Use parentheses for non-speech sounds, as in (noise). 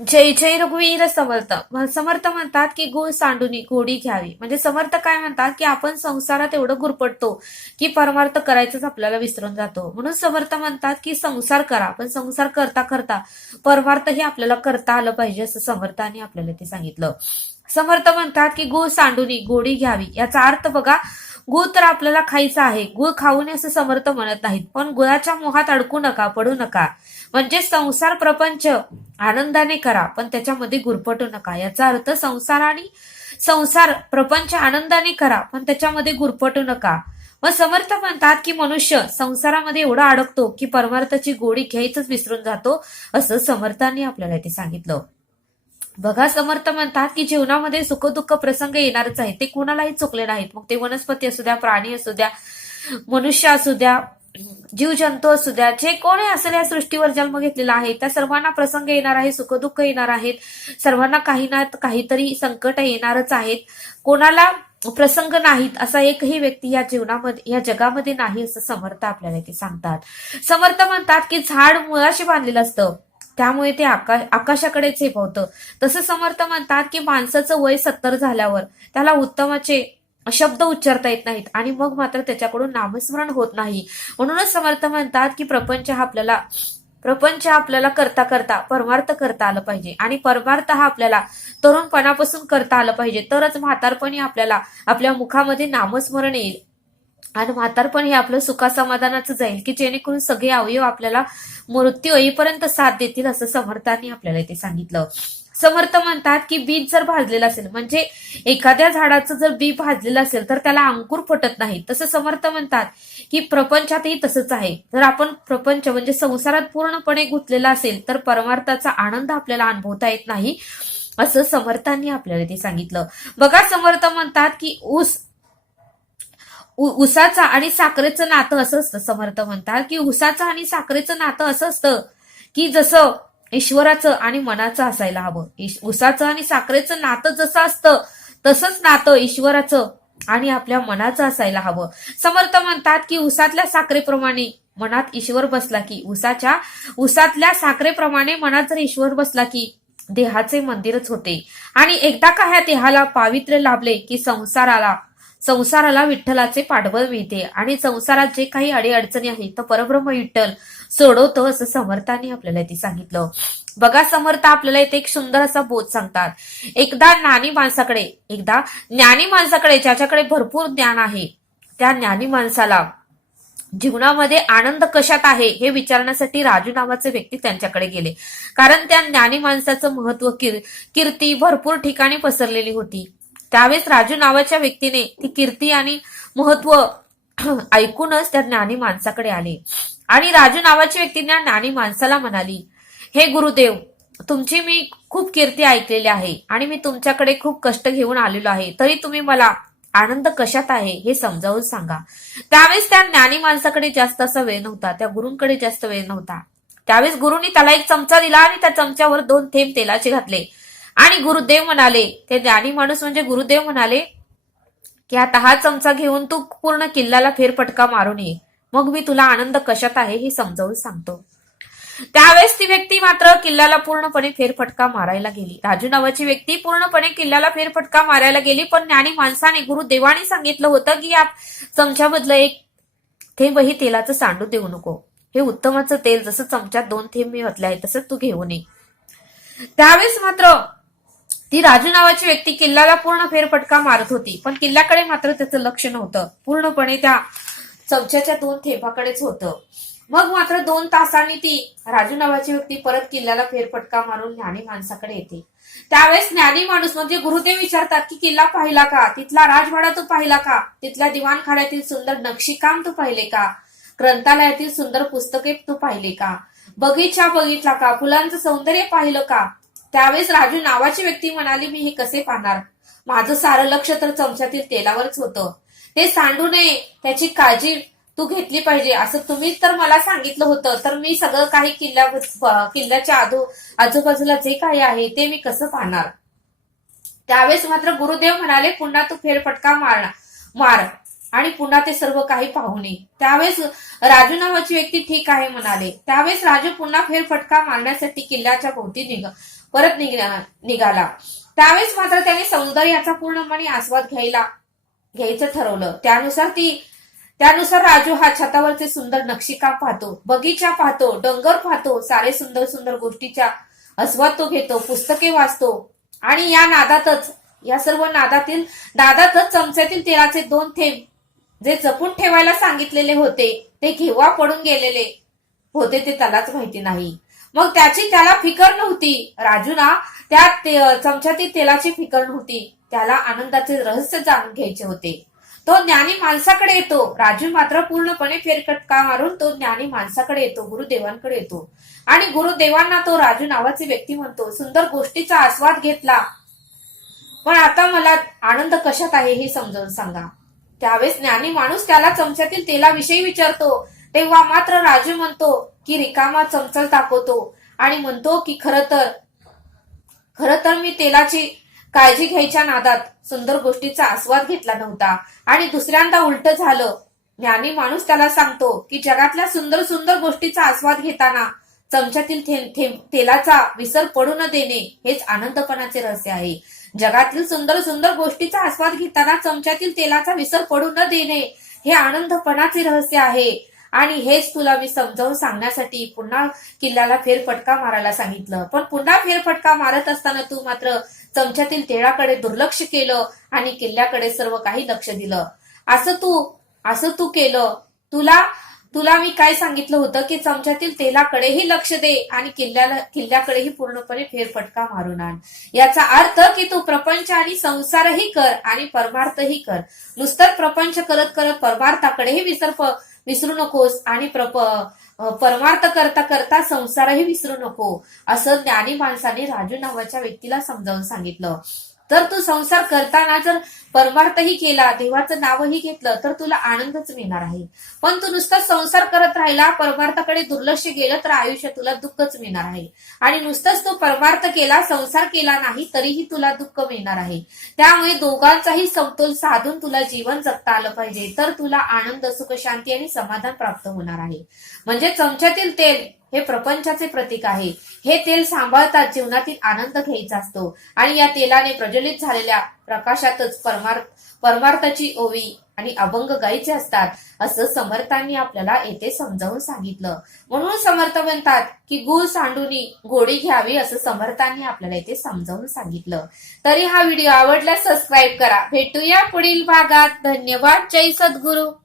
जय जय रघुवीर समर्थ. समर्थ म्हणतात की गुळ सांडूनी गोडी घ्यावी. म्हणजे समर्थ काय म्हणतात की आपण संसारात एवढं गुरपटतो की परमार्थ करायचंच आपल्याला विसरून जातो. म्हणून समर्थ म्हणतात की संसार करा पण संसार करता करता परमार्थ हे आपल्याला करता आलं पाहिजे असं समर्थाने आपल्याला ते सांगितलं. समर्थ म्हणतात की गुळ सांडूनी गोडी घ्यावी. याचा अर्थ बघा गुळ तर आपल्याला खायचा आहे. गुळ खाऊन असं समर्थ म्हणत नाहीत. पण गुळाच्या मोहात अडकू नका पडू नका. म्हणजे संसार प्रपंच आनंदाने करा पण त्याच्यामध्ये गुरफटू नका. याचा अर्थ संसार आणि संसार प्रपंच आनंदाने करा पण त्याच्यामध्ये गुरफटू नका. मग समर्थ म्हणतात की मनुष्य संसारामध्ये एवढा अडकतो की परमार्थाची गोडी घ्यायचंच विसरून जातो असं समर्थांनी आपल्याला ते सांगितलं. बघा समर्थ म्हणतात की जीवनामध्ये सुखदुःख प्रसंग येणारच आहेत. ते कोणालाही चुकले नाहीत. मग ते वनस्पती असू द्या प्राणी असू द्या मनुष्य असू द्या जीवजंतू असू द्या जे कोणी असेल या सृष्टीवर जन्म घेतलेला आहे त्या सर्वांना प्रसंग येणार आहे सुखदुःख येणार आहेत सर्वांना काही ना काहीतरी संकट येणारच आहेत. कोणाला प्रसंग नाहीत असा एकही व्यक्ती या जीवनामध्ये या जगामध्ये नाही असं समर्थ आपल्याला ते सांगतात. समर्थ म्हणतात की झाड मुळाशी बांधलेलं असतं. त्यामुळे ते आकाश आकाशाकडे झेपवतं तसं समर्थ म्हणतात की माणसाचं वय सत्तर झाल्यावर त्याला उत्तमाचे शब्द उच्चारता येत नाहीत. आणि मग मात्र त्याच्याकडून नामस्मरण होत नाही. म्हणूनच समर्थ म्हणतात की प्रपंच हा आपल्याला प्रपंच आपल्याला करता करता परमार्थ करता आलं पाहिजे. आणि परमार्थ हा आपल्याला तरुणपणापासून करता आलं पाहिजे. तरच म्हातारपणी आपल्याला आपल्या मुखामध्ये नामस्मरण येईल. आणि म्हातारपण हे आपलं सुखासमाधानाचं जाईल की जेणेकरून सगळे अवयव आपल्याला मृत्यू येईपर्यंत साथ देतील असं समर्थांनी आपल्याला ते सांगितलं. समर्थ म्हणतात की बीज जर भाजलेलं असेल म्हणजे एखाद्या झाडाचं जर बी भाजलेलं असेल तर त्याला अंकुर फटत नाही. तसं समर्थ म्हणतात की प्रपंचातही तसंच आहे. जर आपण प्रपंच म्हणजे संसारात पूर्णपणे गुंतलेला असेल तर परमार्थाचा आनंद आपल्याला अनुभवता येत नाही असं समर्थांनी आपल्याला ते सांगितलं. बघा समर्थ म्हणतात की ऊस उसाचं आणि साखरेचं नातं असं असतं. समर्थ म्हणतात की उसाचं आणि साखरेचं नातं असं असतं की जसं ईश्वराचं आणि मनाचं असायला हवं. उसाचं आणि साखरेचं नातं जसं असतं तसंच नातं ईश्वराचं आणि आपल्या मनाचं असायला हवं. समर्थ म्हणतात की उसातल्या साखरेप्रमाणे मनात ईश्वर बसला की उसाच्या उसातल्या साखरेप्रमाणे मनात जर ईश्वर बसला की देहाचे मंदिरच होते. आणि एकदा का ह्या देहाला पावित्र्य लाभले की संसाराला संसाराला विठ्ठलाचे पाठबळ मिळते. आणि संसारात जे काही अडीअडचणी आहेत तर परब्रह्म विठ्ठल सोडवतो असं समर्थाने आपल्याला ते सांगितलं. बघा समर्थ आपल्याला इथे एक सुंदर असा बोध सांगतात. एकदा ज्ञानी माणसाकडे एकदा ज्ञानी माणसाकडे ज्याच्याकडे भरपूर ज्ञान आहे त्या ज्ञानी माणसाला जीवनामध्ये आनंद कशात आहे हे विचारण्यासाठी राजू नावाचे व्यक्ती त्यांच्याकडे गेले. कारण त्या ज्ञानी माणसाचं महत्त्व कीर्ती भरपूर ठिकाणी पसरलेली होती. त्यावेळेस राजू नावाच्या व्यक्तीने ती कीर्ती आणि महत्त्व (clears throat) ऐकूनच त्या ज्ञानी माणसाकडे आले. आणि राजू नावाची व्यक्ती त्या ज्ञानी माणसाला म्हणाली हे गुरुदेव तुमची मी खूप कीर्ती ऐकलेली आहे आणि मी तुमच्याकडे खूप कष्ट घेऊन आलेलो आहे. तरी तुम्ही मला आनंद कशात आहे हे समजावून सांगा. त्यावेळेस त्या ज्ञानी माणसाकडे जास्त असा वेळ नव्हता. त्या गुरूंकडे जास्त वेळ नव्हता. त्यावेळेस गुरुनी त्याला एक चमचा दिला आणि त्या चमच्यावर दोन थेंब तेलाचे घातले. आणि गुरुदेव म्हणाले ते ज्ञानी माणूस म्हणजे गुरुदेव म्हणाले की आता हा चमचा घेऊन तू पूर्ण किल्ल्याला फेरफटका मारून ये. मग मी तुला आनंद कशात आहे हे समजावून सांगतो. त्यावेळेस ती व्यक्ती मात्र किल्ल्याला पूर्णपणे फेरफटका मारायला गेली. राजू नावाची व्यक्ती पूर्णपणे किल्ल्याला फेरफटका मारायला गेली पण ज्ञानी माणसाने गुरुदेवाने सांगितलं होतं की या चमच्यामधलं एक थेंबही तेलाचं सांडू देऊ नको. हे उत्तमाचं तेल जसं चमच्यात दोन थेंब मी घातले आहे तसंच तू घेऊ नये त्यावेळेस मात्र ती राजू नावाची व्यक्ती किल्ल्याला पूर्ण फेरफटका मारत होती. पण किल्ल्याकडे मात्र त्याचं लक्ष नव्हतं. पूर्णपणे त्या चमच्याच्या दोन थेंबाकडेच होतं. मग मात्र दोन तासांनी ती राजू नावाची व्यक्ती परत किल्ल्याला फेरफटका मारून ज्ञानी माणसाकडे येते. त्यावेळेस ज्ञानी माणूस म्हणजे गुरुदेव विचारतात की किल्ला पाहिला का? तिथला राजवाडा तू पाहिला का? तिथल्या दिवाणखाड्यातील सुंदर नक्षीकाम तू पाहिले का? ग्रंथालयातील सुंदर पुस्तके तू पाहिले का? बगीचा बघितला का? फुलांचं सौंदर्य पाहिलं का? त्यावेळेस राजू नावाची व्यक्ती म्हणाली मी हे कसे पाहणार? माझं सारं लक्ष तर चमच्यातील तेलावरच होतं. ते सांडू नये त्याची काळजी तू घेतली पाहिजे. असं तुम्हीच तर मला सांगितलं होतं. तर मी सगळं काही किल्ल्या किल्ल्याच्या आजू आजूबाजूला जे काही आहे ते मी कसं पाहणार? त्यावेळेस मात्र गुरुदेव म्हणाले पुन्हा तू फेरफटका मार मार आणि पुन्हा ते सर्व काही पाहू नये. त्यावेळेस राजू नावाची व्यक्ती ठीक आहे म्हणाले. त्यावेळेस राजू पुन्हा फेरफटका मारण्यासाठी किल्ल्याच्या भोवती निघ परत निघा- निघाला. त्यावेळेस मात्र त्याने सौंदर्याचा पूर्णपणे आस्वाद घ्यायला घ्यायचं ठरवलं. त्यानुसार ती त्यानुसार राजू हा छतावरचे सुंदर नक्षीकाम पाहतो. बगीचा पाहतो. डोंगर पाहतो. सारे सुंदर सुंदर गोष्टीच्या आस्वाद तो घेतो. पुस्तके वाचतो. आणि या नादातच या सर्व नादातील नादातच चमच्यातील तेलाचे दोन थेंब जे जपून ठेवायला सांगितलेले होते ते केव्हा पडून गेलेले होते ते त्यालाच माहिती नाही. मग त्याची त्याला फिकर नव्हती. राजूला त्या ते- चमच्यातील तेलाची फिकर नव्हती. त्याला आनंदाचे रहस्य जाणून घ्यायचे होते. तो ज्ञानी माणसाकडे येतो. राजू मात्र पूर्णपणे फेरकटका मारून तो ज्ञानी माणसाकडे येतो गुरुदेवांकडे येतो. आणि गुरुदेवांना तो राजू नावाची व्यक्ती म्हणतो. सुंदर गोष्टीचा आस्वाद घेतला. पण आता मला आनंद कशात आहे हे समजावून सांगा. त्यावेळेस ज्ञानी माणूस त्याला चमच्यातील तेलाविषयी विचारतो. तेव्हा मात्र राजू म्हणतो की रिकामा चमचल दाखवतो आणि म्हणतो की खर तर खर तर मी तेलाची काळजी घ्यायच्या नादात. सुंदर गोष्टीचा आस्वाद घेतला नव्हता. आणि दुसऱ्यांदा उलट झालं. ज्ञानी माणूस त्याला सांगतो की जगातल्या सुंदर सुंदर गोष्टीचा आस्वाद घेताना चमच्यातील तेलाचा विसर पडू न देणे हेच आनंदपणाचे रहस्य आहे. जगातील सुंदर सुंदर गोष्टीचा आस्वाद घेताना चमच्यातील तेलाचा विसर पडू न देणे हे आनंदपणाचे रहस्य आहे. आणि हेच तुला मी समजावून सांगण्यासाठी पुन्हा किल्ल्याला फेरफटका मारायला सांगितलं. पण पुन्हा फेरफटका मारत असताना तू मात्र चमच्यातील तेळाकडे दुर्लक्ष केलं आणि किल्ल्याकडे सर्व काही लक्ष दिलं. असं तू असं तू केलं. तुला तुला मी काय सांगितलं होतं की चमच्यातील तेलाकडेही लक्ष दे आणि किल्ल्याला किल्ल्याकडेही पूर्णपणे फेरफटका मारून आण. याचा अर्थ की तू प्रपंच आणि संसारही कर आणि परमार्थही कर. नुसतं प्रपंच करत करत परमार्थाकडेही विसर विसरू नकोस आणि प्रप परमार्थ करता करता संसारही विसरू नको असं ज्ञानी माणसाने राजू नावाच्या व्यक्तीला समजावून सांगितलं. तर तू संसार करताना जर परमार्थही केला देवाचं नावही घेतलं तर तुला आनंदच मिळणार आहे. पण तू नुसता संसार करत राहिला परमार्थाकडे दुर्लक्ष गेलं तर आयुष्य तुला दुःखच मिळणार आहे. आणि नुसतंच तू परमार्थ केला संसार केला नाही तरीही तुला दुःख मिळणार आहे. त्यामुळे दोघांचाही समतोल साधून तुला जीवन जगता आलं पाहिजे तर तुला आनंद सुख शांती आणि समाधान प्राप्त होणार आहे. म्हणजे चमच्यातील तेल हे प्रपंचाचे प्रतीक आहे. हे तेल सांभाळतात जीवनातील आनंद घ्यायचा असतो. आणि या तेलाने प्रज्वलित झालेल्या प्रकाशातच परमार्थ परमार्थाची ओवी आणि अभंग गायचे असतात असं समर्थांनी आपल्याला येथे समजावून सांगितलं. म्हणून समर्थ म्हणतात की गुळ सांडूनी गोडी घ्यावी असं समर्थांनी आपल्याला येथे समजावून सांगितलं. तरी हा व्हिडिओ आवडल्यास सबस्क्राईब करा. भेटूया पुढील भागात. धन्यवाद. जय सद्गुरू.